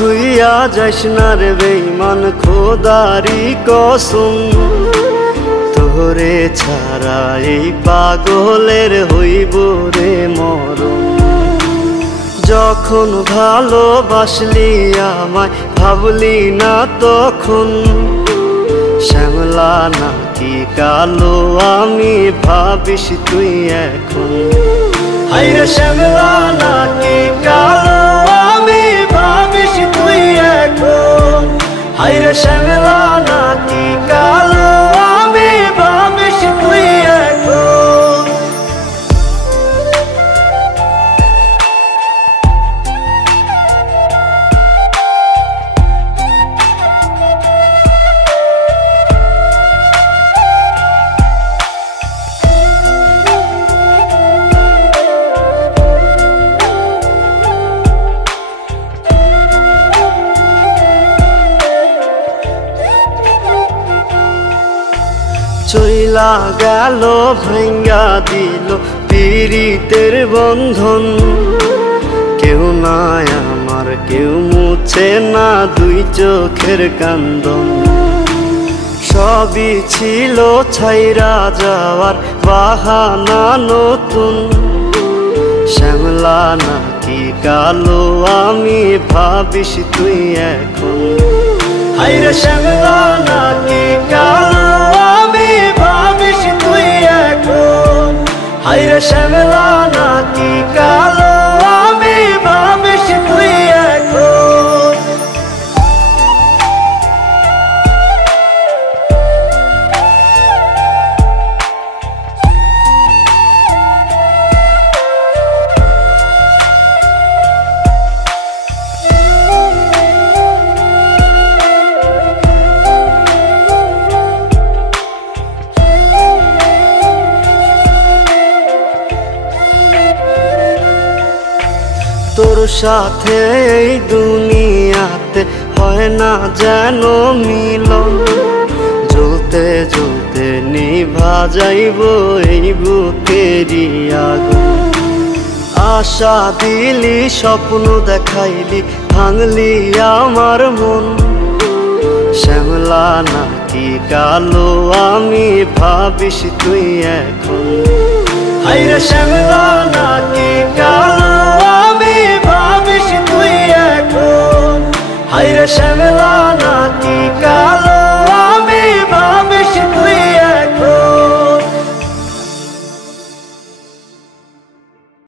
থুইয়া যাইস না রে বেঈমান খোদারি কসম, তোরে ছাড়া এই পাগলের হইব রে মরণ। যখন ভালোবাসলি আমায় ভাবলি না তখন, শ্যামলা নাকি কালো আমি ভাবিস তুই এখন। হায়রে শ্যামলা নাকি কালো আমি ভাবিস তুই এখন। হায়রে শ্যামলা নাকি কালো আমি ভাবিস তুই এখন। চইলা গেল ভাঙ্গা দিল পীড়িতের বন্ধন, কেউ নাই আমার কেউ মুছে না দুই চোখের কান্দন। সবই ছিল ছাইরা যাওয়ার বাহানা নতুন, শ্যামলা নাকি কালো আমি ভাবিস তুই এখন। হায়রে শ্যামলা নাকি কালো আমি ভাবিস তুই এখন। হায়রে শ্যামলা নাকি কালো আমি ভাবিস তুই এখন। তোর সাথে এই দুনিয়াতে হয় না যেন মিলন, জ্বলতে জ্বলতে নিভা যাইব এই বুকেরই আগুন। আশা দিলি স্বপ্ন দেখাইলি ভাঙলি আমার মন, শ্যামলা নাকি কালো আমি ভাবিস তুই এখন। হায়রে শ্যামলা নাকি কালো